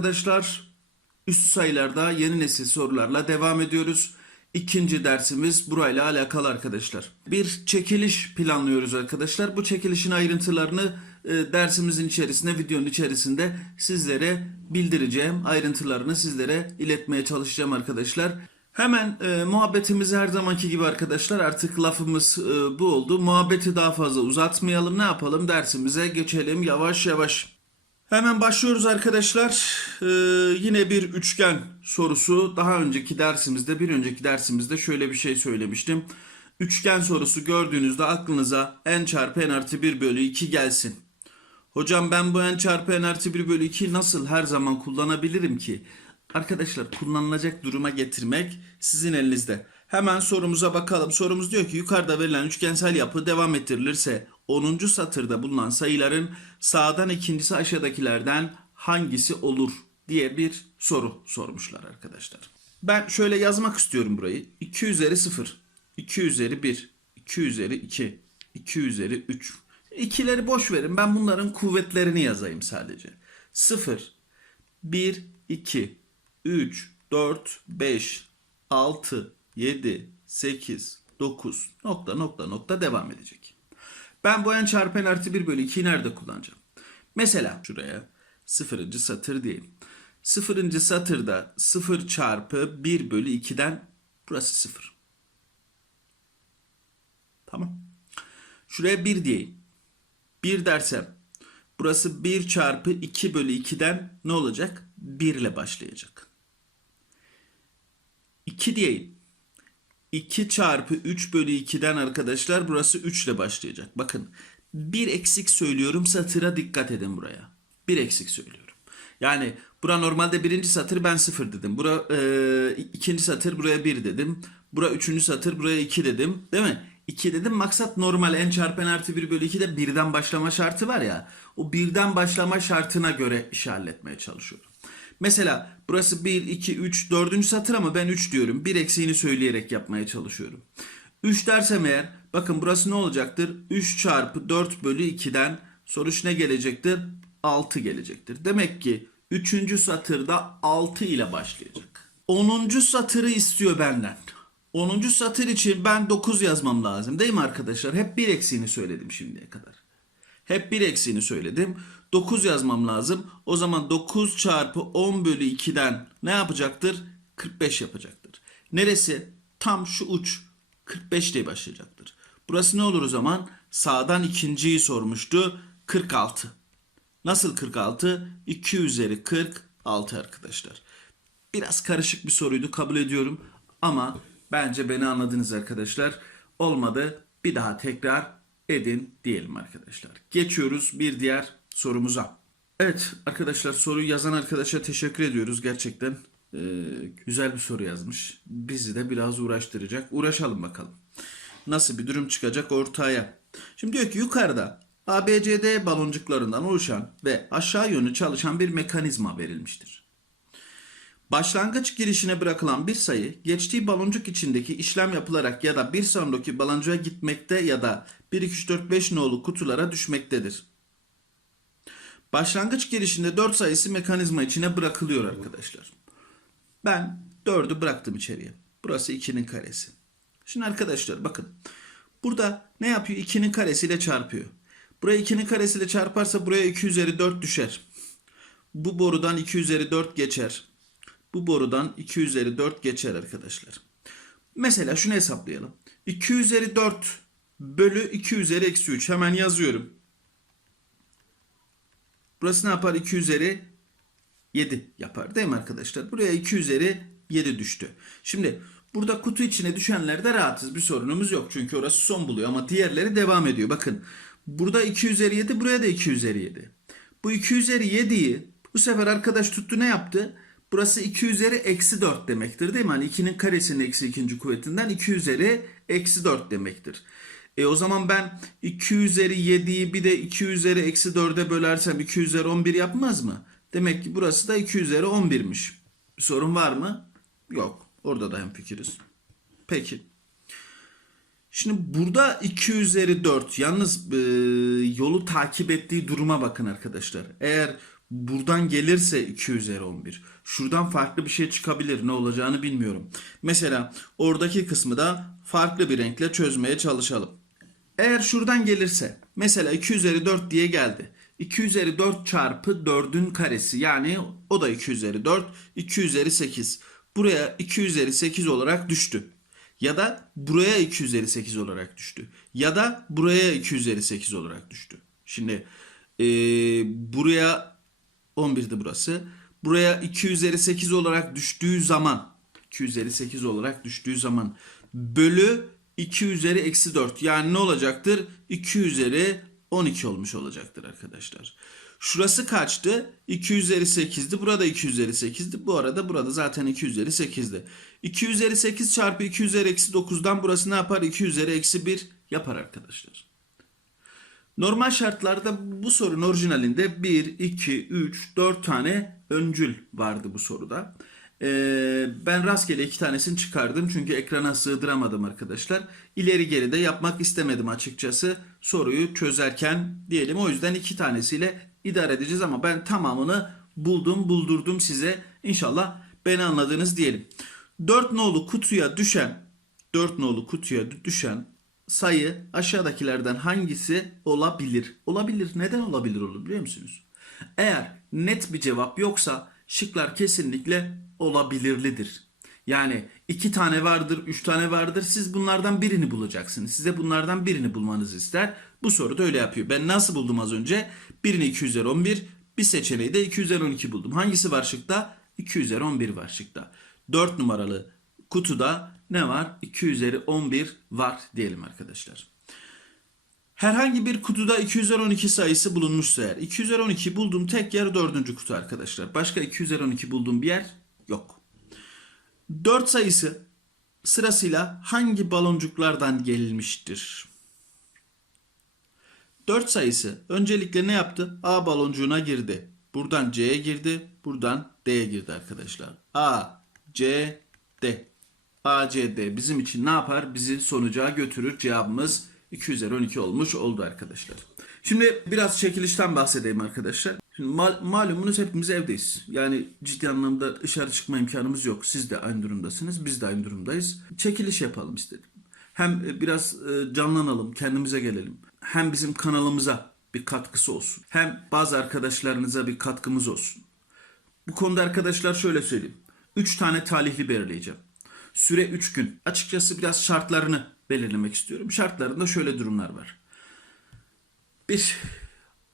arkadaşlar. Üstü sayılarda yeni nesil sorularla devam ediyoruz. İkinci dersimiz burayla alakalı arkadaşlar. Bir çekiliş planlıyoruz arkadaşlar. Bu çekilişin ayrıntılarını e, dersimizin içerisinde, videonun içerisinde sizlere bildireceğim. Ayrıntılarını sizlere iletmeye çalışacağım arkadaşlar. Hemen e, muhabbetimizi her zamanki gibi arkadaşlar artık lafımız e, bu oldu. Muhabbeti daha fazla uzatmayalım. Ne yapalım? Dersimize geçelim yavaş yavaş. Hemen başlıyoruz arkadaşlar. Ee, yine bir üçgen sorusu. Daha önceki dersimizde, bir önceki dersimizde şöyle bir şey söylemiştim. Üçgen sorusu gördüğünüzde aklınıza n çarpı n artı 1 bölü 2 gelsin. Hocam ben bu n çarpı n artı 1 bölü 2 nasıl her zaman kullanabilirim ki? Arkadaşlar kullanılacak duruma getirmek sizin elinizde. Hemen sorumuza bakalım. Sorumuz diyor ki yukarıda verilen üçgensel yapı devam ettirilirse 10. satırda bulunan sayıların sağdan ikincisi aşağıdakilerden hangisi olur diye bir soru sormuşlar arkadaşlar. Ben şöyle yazmak istiyorum burayı. 2 üzeri 0, 2 üzeri 1, 2 üzeri 2, 2 üzeri 3. İkileri boş verin. Ben bunların kuvvetlerini yazayım sadece. 0, 1, 2, 3, 4, 5, 6, 7, 8, 9 nokta nokta nokta devam edecek. Ben bu n çarpı artı 1 bölü 2'yi nerede kullanacağım? Mesela şuraya sıfırıncı satır diyeyim. Sıfırıncı satırda 0 çarpı 1 bölü 2'den burası 0. Tamam. Şuraya 1 diyeyim. 1 dersem burası 1 çarpı 2 bölü 2'den ne olacak? 1 ile başlayacak. 2 diyeyim. 2 çarpı 3 bölü 2'den arkadaşlar burası 3 ile başlayacak. Bakın bir eksik söylüyorum satıra dikkat edin buraya. Bir eksik söylüyorum. Yani bura normalde birinci satır ben 0 dedim. Bura e, ikinci satır buraya 1 dedim. Bura üçüncü satır buraya 2 dedim. Değil mi? 2 dedim maksat normal n çarpı n artı 1 bölü 2'de birden başlama şartı var ya. O birden başlama şartına göre işaretlemeye çalışıyorum. Mesela burası 1, 2, 3, 4. satır ama ben 3 diyorum. Bir eksiğini söyleyerek yapmaya çalışıyorum. 3 dersem eğer bakın burası ne olacaktır? 3 çarpı 4 bölü 2'den sonuç ne gelecektir? 6 gelecektir. Demek ki 3. satırda 6 ile başlayacak. 10. satırı istiyor benden. 10. satır için ben 9 yazmam lazım değil mi arkadaşlar? Hep bir eksiğini söyledim şimdiye kadar. Hep bir eksiğini söyledim. 9 yazmam lazım. O zaman 9 çarpı 10 bölü 2'den ne yapacaktır? 45 yapacaktır. Neresi? Tam şu uç 45 diye başlayacaktır. Burası ne olur o zaman? Sağdan ikinciyi sormuştu. 46. Nasıl 46? 2 üzeri 46 arkadaşlar. Biraz karışık bir soruydu kabul ediyorum. Ama bence beni anladınız arkadaşlar. Olmadı bir daha tekrar edin diyelim arkadaşlar. Geçiyoruz bir diğer sorumuza. Evet arkadaşlar soruyu yazan arkadaşa teşekkür ediyoruz gerçekten. Ee, güzel bir soru yazmış. Bizi de biraz uğraştıracak. Uğraşalım bakalım. Nasıl bir durum çıkacak ortaya. Şimdi diyor ki yukarıda ABCD baloncuklarından oluşan ve aşağı yönlü çalışan bir mekanizma verilmiştir. Başlangıç girişine bırakılan bir sayı geçtiği baloncuk içindeki işlem yapılarak ya da bir sonraki baloncuğa gitmekte ya da 1, 2, 3, 4, 5 nolu kutulara düşmektedir. Başlangıç girişinde 4 sayısı mekanizma içine bırakılıyor arkadaşlar. Ben 4'ü bıraktım içeriye. Burası 2'nin karesi. Şimdi arkadaşlar bakın. Burada ne yapıyor? 2'nin karesiyle çarpıyor. Buraya 2'nin karesiyle çarparsa buraya 2 üzeri 4 düşer. Bu borudan 2 üzeri 4 geçer. Bu borudan 2 üzeri 4 geçer arkadaşlar. Mesela şunu hesaplayalım. 2 üzeri 4 bölü 2 üzeri eksi 3. Hemen yazıyorum. Burası ne yapar? 2 üzeri 7 yapar değil mi arkadaşlar? Buraya 2 üzeri 7 düştü. Şimdi burada kutu içine düşenlerde rahatız. Bir sorunumuz yok. Çünkü orası son buluyor ama diğerleri devam ediyor. Bakın burada 2 üzeri 7 buraya da 2 üzeri 7. Bu 2 üzeri 7'yi bu sefer arkadaş tuttu ne yaptı? Burası 2 üzeri eksi 4 demektir değil mi? Hani 2'nin karesinin eksi ikinci kuvvetinden 2 üzeri eksi 4 demektir. E o zaman ben 2 üzeri 7'yi bir de 2 üzeri eksi 4'e bölersem 2 üzeri 11 yapmaz mı? Demek ki burası da 2 üzeri 11'miş. Bir sorun var mı? Yok. Orada da hemfikiriz. Peki. Şimdi burada 2 üzeri 4 yalnız e, yolu takip ettiği duruma bakın arkadaşlar. Eğer buradan gelirse 2 üzeri 11. Şuradan farklı bir şey çıkabilir. Ne olacağını bilmiyorum. Mesela oradaki kısmı da farklı bir renkle çözmeye çalışalım. Eğer şuradan gelirse mesela 2 üzeri 4 diye geldi. 2 üzeri 4 çarpı 4'ün karesi yani o da 2 üzeri 4 2 üzeri 8. Buraya 2 üzeri 8 olarak düştü. Ya da buraya 2 üzeri 8 olarak düştü. Ya da buraya 2 üzeri 8 olarak düştü. Şimdi eee, buraya 11'di burası. Buraya 2 üzeri 8 olarak düştüğü zaman 2 üzeri 8 olarak düştüğü zaman bölü 2 üzeri eksi 4 yani ne olacaktır? 2 üzeri 12 olmuş olacaktır arkadaşlar. Şurası kaçtı? 2 üzeri 8'di. Burada 2 üzeri 8'di. Bu arada burada zaten 2 üzeri 8'di. 2 üzeri 8 çarpı 2 üzeri eksi 9'dan burası ne yapar? 2 üzeri eksi 1 yapar arkadaşlar. Normal şartlarda bu sorunun orijinalinde 1, 2, 3, 4 tane öncül vardı bu soruda. Ee, ben rastgele iki tanesini çıkardım çünkü ekrana sığdıramadım arkadaşlar. İleri geri de yapmak istemedim açıkçası soruyu çözerken diyelim. O yüzden iki tanesiyle idare edeceğiz ama ben tamamını buldum buldurdum size. İnşallah beni anladınız diyelim. 4 nolu kutuya düşen 4 nolu kutuya düşen sayı aşağıdakilerden hangisi olabilir? Olabilir. Neden olabilir olur biliyor musunuz? Eğer net bir cevap yoksa şıklar kesinlikle olabilirlidir. Yani iki tane vardır, üç tane vardır. Siz bunlardan birini bulacaksınız. Size bunlardan birini bulmanızı ister. Bu soru da öyle yapıyor. Ben nasıl buldum az önce? Birini 2 üzeri 11, bir seçeneği de 2 üzeri 12 buldum. Hangisi var şıkta? 2 üzeri 11 var şıkta. 4 numaralı kutuda ne var? 2 üzeri 11 var diyelim arkadaşlar. Herhangi bir kutuda 212 sayısı bulunmuşsa eğer 212 bulduğum tek yer 4. kutu arkadaşlar. Başka 212 bulduğum bir yer yok. 4 sayısı sırasıyla hangi baloncuklardan gelmiştir? 4 sayısı öncelikle ne yaptı? A baloncuğuna girdi. Buradan C'ye girdi. Buradan D'ye girdi arkadaşlar. A, C, D. A, C, D bizim için ne yapar? Bizi sonuca götürür. Cevabımız 2 üzeri 12 olmuş oldu arkadaşlar. Şimdi biraz çekilişten bahsedeyim arkadaşlar. Şimdi mal, malumunuz hepimiz evdeyiz. Yani ciddi anlamda dışarı çıkma imkanımız yok. Siz de aynı durumdasınız. Biz de aynı durumdayız. Çekiliş yapalım istedim. Hem e, biraz e, canlanalım, kendimize gelelim. Hem bizim kanalımıza bir katkısı olsun. Hem bazı arkadaşlarınıza bir katkımız olsun. Bu konuda arkadaşlar şöyle söyleyeyim. 3 tane talihli belirleyeceğim. Süre 3 gün. Açıkçası biraz şartlarını belirlemek istiyorum. Şartlarında şöyle durumlar var. Bir,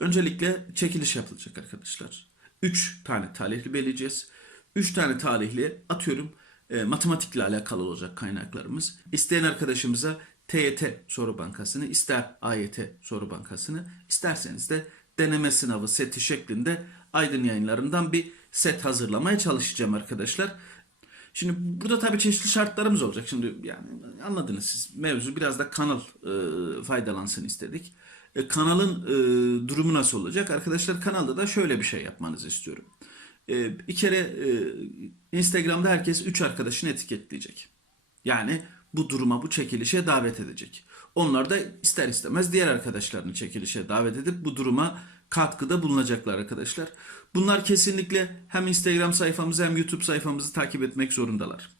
öncelikle çekiliş yapılacak arkadaşlar. 3 tane talihli belirleyeceğiz. 3 tane talihli atıyorum e, matematikle alakalı olacak kaynaklarımız. İsteyen arkadaşımıza TYT soru bankasını, ister AYT soru bankasını, isterseniz de deneme sınavı seti şeklinde Aydın yayınlarından bir set hazırlamaya çalışacağım arkadaşlar. Şimdi burada tabii çeşitli şartlarımız olacak. Şimdi yani anladınız siz. Mevzu biraz da kanal e, faydalansın istedik. E, kanalın e, durumu nasıl olacak? Arkadaşlar kanalda da şöyle bir şey yapmanızı istiyorum. E, bir kere e, Instagram'da herkes 3 arkadaşını etiketleyecek. Yani bu duruma, bu çekilişe davet edecek. Onlar da ister istemez diğer arkadaşlarını çekilişe davet edip bu duruma katkıda bulunacaklar arkadaşlar. Bunlar kesinlikle hem Instagram sayfamızı hem YouTube sayfamızı takip etmek zorundalar.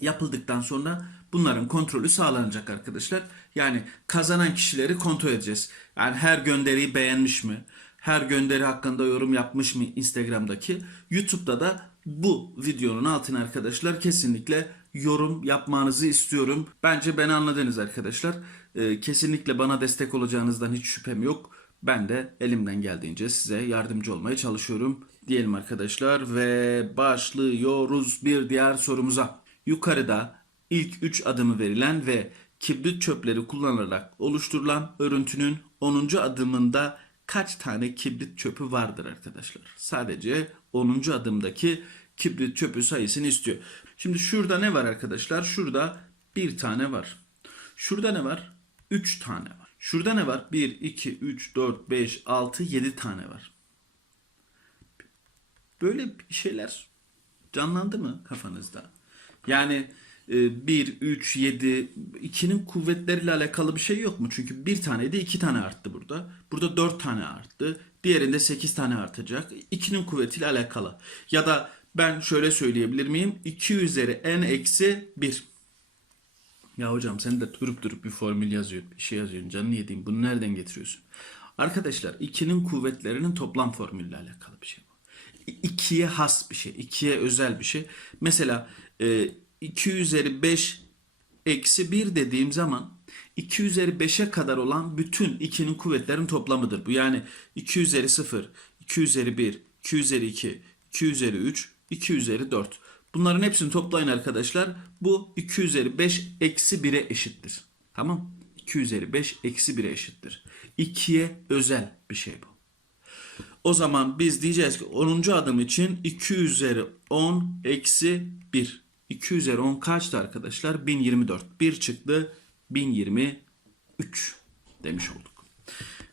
Yapıldıktan sonra bunların kontrolü sağlanacak arkadaşlar. Yani kazanan kişileri kontrol edeceğiz. Yani her gönderiyi beğenmiş mi? Her gönderi hakkında yorum yapmış mı Instagram'daki? YouTube'da da bu videonun altına arkadaşlar kesinlikle yorum yapmanızı istiyorum. Bence beni anladınız arkadaşlar. Ee, kesinlikle bana destek olacağınızdan hiç şüphem yok. Ben de elimden geldiğince size yardımcı olmaya çalışıyorum diyelim arkadaşlar ve başlıyoruz bir diğer sorumuza. Yukarıda ilk 3 adımı verilen ve kibrit çöpleri kullanılarak oluşturulan örüntünün 10. adımında kaç tane kibrit çöpü vardır arkadaşlar? Sadece 10. adımdaki kibrit çöpü sayısını istiyor. Şimdi şurada ne var arkadaşlar? Şurada bir tane var. Şurada ne var? 3 tane var. Şurada ne var? 1, 2, 3, 4, 5, 6, 7 tane var. Böyle şeyler canlandı mı kafanızda? Yani 1, 3, 7, 2'nin kuvvetleriyle alakalı bir şey yok mu? Çünkü bir tane de 2 tane arttı burada. Burada 4 tane arttı. Diğerinde 8 tane artacak. 2'nin kuvvetiyle alakalı. Ya da ben şöyle söyleyebilir miyim? 2 üzeri n eksi 1. Ya hocam sen de durup durup bir formül yazıyorsun, bir şey yazıyorsun. Canını yediğim bunu nereden getiriyorsun? Arkadaşlar 2'nin kuvvetlerinin toplam formülle alakalı bir şey bu. 2'ye has bir şey, 2'ye özel bir şey. Mesela e, 2 üzeri 5 eksi 1 dediğim zaman 2 üzeri 5'e kadar olan bütün 2'nin kuvvetlerin toplamıdır. Bu yani 2 üzeri 0, 2 üzeri 1, 2 üzeri 2, 2 üzeri 3, 2 üzeri 4. Bunların hepsini toplayın arkadaşlar. Bu 2 üzeri 5 eksi 1'e eşittir. Tamam 2 üzeri 5 eksi 1'e eşittir. 2'ye özel bir şey bu. O zaman biz diyeceğiz ki 10. adım için 2 üzeri 10 eksi 1. 2 üzeri 10 kaçtı arkadaşlar? 1024. 1 çıktı 1023 demiş olduk.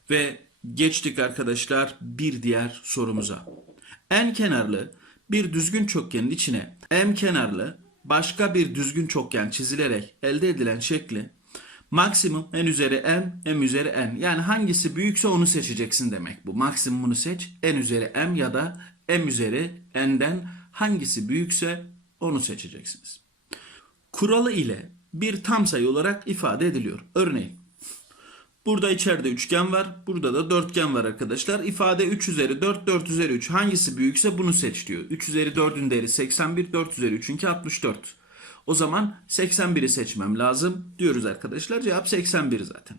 Ve geçtik arkadaşlar bir diğer sorumuza. En kenarlı bir düzgün çokgenin içine m kenarlı başka bir düzgün çokgen çizilerek elde edilen şekli maksimum n üzeri m, m üzeri n. Yani hangisi büyükse onu seçeceksin demek bu. Maksimumunu seç. n üzeri m ya da m üzeri n'den hangisi büyükse onu seçeceksiniz. Kuralı ile bir tam sayı olarak ifade ediliyor. Örneğin Burada içeride üçgen var. Burada da dörtgen var arkadaşlar. İfade 3 üzeri 4, 4 üzeri 3. Hangisi büyükse bunu seç diyor. 3 üzeri 4'ün değeri 81, 4 üzeri 3'ünki 64. O zaman 81'i seçmem lazım diyoruz arkadaşlar. Cevap 81 zaten.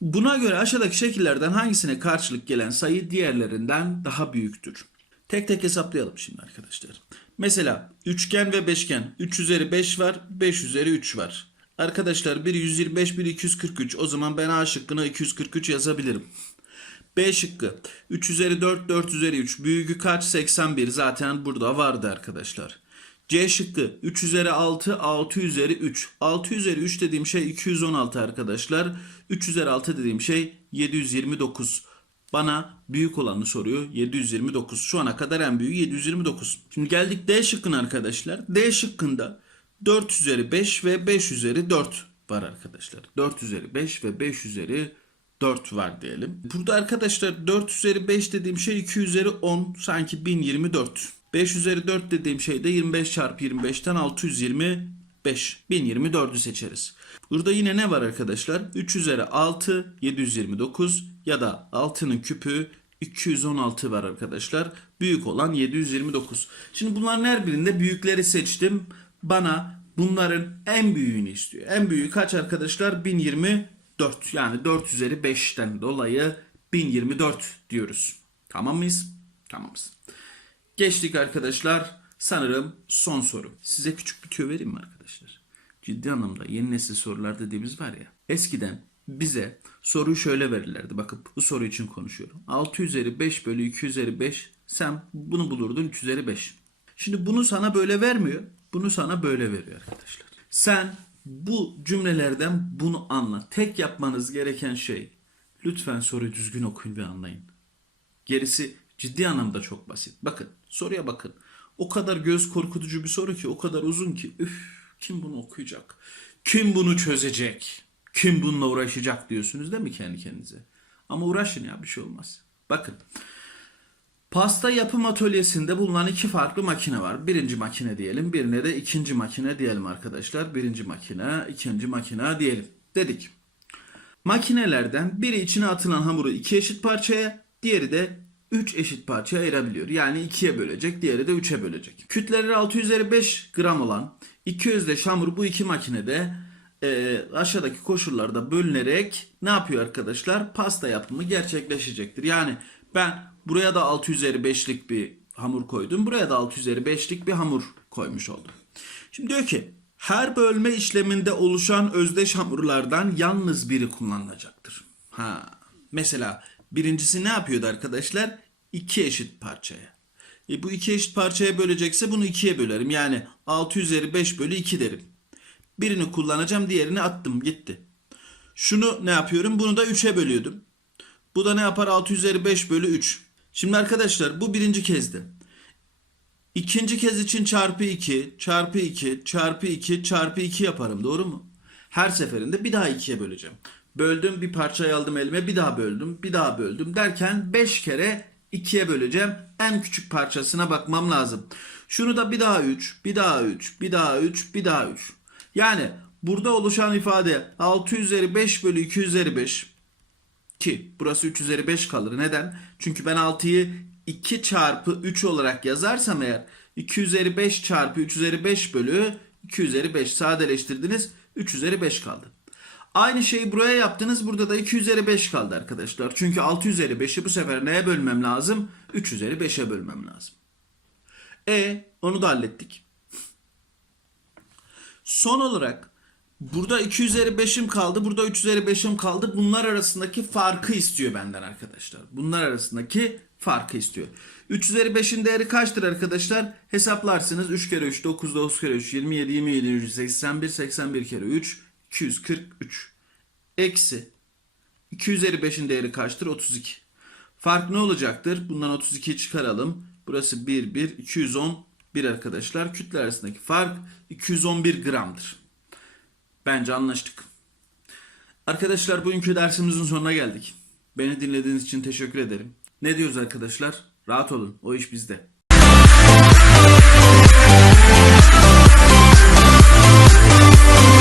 Buna göre aşağıdaki şekillerden hangisine karşılık gelen sayı diğerlerinden daha büyüktür? Tek tek hesaplayalım şimdi arkadaşlar. Mesela üçgen ve beşgen 3 üzeri 5 var, 5 üzeri 3 var. Arkadaşlar biri 125, biri 243. O zaman ben A şıkkına 243 yazabilirim. B şıkkı 3 üzeri 4, 4 üzeri 3. Büyüğü kaç? 81. Zaten burada vardı arkadaşlar. C şıkkı 3 üzeri 6, 6 üzeri 3. 6 üzeri 3 dediğim şey 216 arkadaşlar. 3 üzeri 6 dediğim şey 729. Bana büyük olanı soruyor 729. Şu ana kadar en büyüğü 729. Şimdi geldik D şıkkına arkadaşlar. D şıkkında 4 üzeri 5 ve 5 üzeri 4 var arkadaşlar. 4 üzeri 5 ve 5 üzeri 4 var diyelim. Burada arkadaşlar 4 üzeri 5 dediğim şey 2 üzeri 10 sanki 1024. 5 üzeri 4 dediğim şey de 25 çarpı 25'ten 625. 1024'ü seçeriz. Burada yine ne var arkadaşlar? 3 üzeri 6 729 ya da 6'nın küpü 216 var arkadaşlar. Büyük olan 729. Şimdi bunların her birinde büyükleri seçtim. Bana bunların en büyüğünü istiyor. En büyüğü kaç arkadaşlar? 1024. Yani 4 üzeri 5'ten dolayı 1024 diyoruz. Tamam mıyız? Tamamız. Geçtik arkadaşlar. Sanırım son soru. Size küçük bir tüyo vereyim mi arkadaşlar? Ciddi anlamda yeni nesil sorular dediğimiz var ya. Eskiden bize soruyu şöyle verirlerdi. Bakın bu soru için konuşuyorum. 6 üzeri 5 bölü 2 üzeri 5. Sen bunu bulurdun 3 üzeri 5. Şimdi bunu sana böyle vermiyor. Bunu sana böyle veriyor arkadaşlar. Sen bu cümlelerden bunu anla. Tek yapmanız gereken şey lütfen soruyu düzgün okuyun ve anlayın. Gerisi ciddi anlamda çok basit. Bakın soruya bakın. O kadar göz korkutucu bir soru ki o kadar uzun ki üf kim bunu okuyacak? Kim bunu çözecek? Kim bununla uğraşacak diyorsunuz değil mi kendi kendinize? Ama uğraşın ya bir şey olmaz. Bakın Pasta yapım atölyesinde bulunan iki farklı makine var. Birinci makine diyelim, birine de ikinci makine diyelim arkadaşlar. Birinci makine, ikinci makine diyelim. Dedik. Makinelerden biri içine atılan hamuru iki eşit parçaya, diğeri de 3 eşit parçaya ayırabiliyor. Yani ikiye bölecek, diğeri de 3'e bölecek. Kütleleri 6 üzeri 5 gram olan 200 de hamur bu iki makinede e, aşağıdaki koşullarda bölünerek ne yapıyor arkadaşlar? Pasta yapımı gerçekleşecektir. Yani ben buraya da 6 üzeri 5'lik bir hamur koydum. Buraya da 6 üzeri 5'lik bir hamur koymuş oldum. Şimdi diyor ki her bölme işleminde oluşan özdeş hamurlardan yalnız biri kullanılacaktır. Ha, mesela birincisi ne yapıyordu arkadaşlar? İki eşit parçaya. E bu iki eşit parçaya bölecekse bunu ikiye bölerim. Yani 6 üzeri 5 bölü 2 derim. Birini kullanacağım diğerini attım gitti. Şunu ne yapıyorum? Bunu da 3'e bölüyordum. Bu da ne yapar? 6 üzeri 5 bölü 3. Şimdi arkadaşlar bu birinci kezdi. İkinci kez için çarpı 2, çarpı 2, çarpı 2, çarpı 2 yaparım. Doğru mu? Her seferinde bir daha 2'ye böleceğim. Böldüm bir parçayı aldım elime bir daha böldüm bir daha böldüm derken 5 kere 2'ye böleceğim. En küçük parçasına bakmam lazım. Şunu da bir daha 3, bir daha 3, bir daha 3, bir daha 3. Yani burada oluşan ifade 6 üzeri 5 bölü 2 üzeri 5 ki burası 3 üzeri 5 kalır. Neden? Çünkü ben 6'yı 2 çarpı 3 olarak yazarsam eğer 2 üzeri 5 çarpı 3 üzeri 5 bölü 2 üzeri 5 sadeleştirdiniz 3 üzeri 5 kaldı. Aynı şeyi buraya yaptınız. Burada da 2 üzeri 5 kaldı arkadaşlar. Çünkü 6 üzeri 5'i bu sefer neye bölmem lazım? 3 üzeri 5'e bölmem lazım. E onu da hallettik. Son olarak burada 2 üzeri 5'im kaldı. Burada 3 üzeri 5'im kaldı. Bunlar arasındaki farkı istiyor benden arkadaşlar. Bunlar arasındaki farkı istiyor. 3 üzeri 5'in değeri kaçtır arkadaşlar? Hesaplarsınız. 3 kere 3 9 9 kere 3 27 27 181 81 kere 3 243. Eksi 2 üzeri 5'in değeri kaçtır? 32. Fark ne olacaktır? Bundan 32'yi çıkaralım. Burası 1 1 211 arkadaşlar. Kütle arasındaki fark 211 gramdır. Bence anlaştık. Arkadaşlar bugünkü dersimizin sonuna geldik. Beni dinlediğiniz için teşekkür ederim. Ne diyoruz arkadaşlar? Rahat olun. O iş bizde.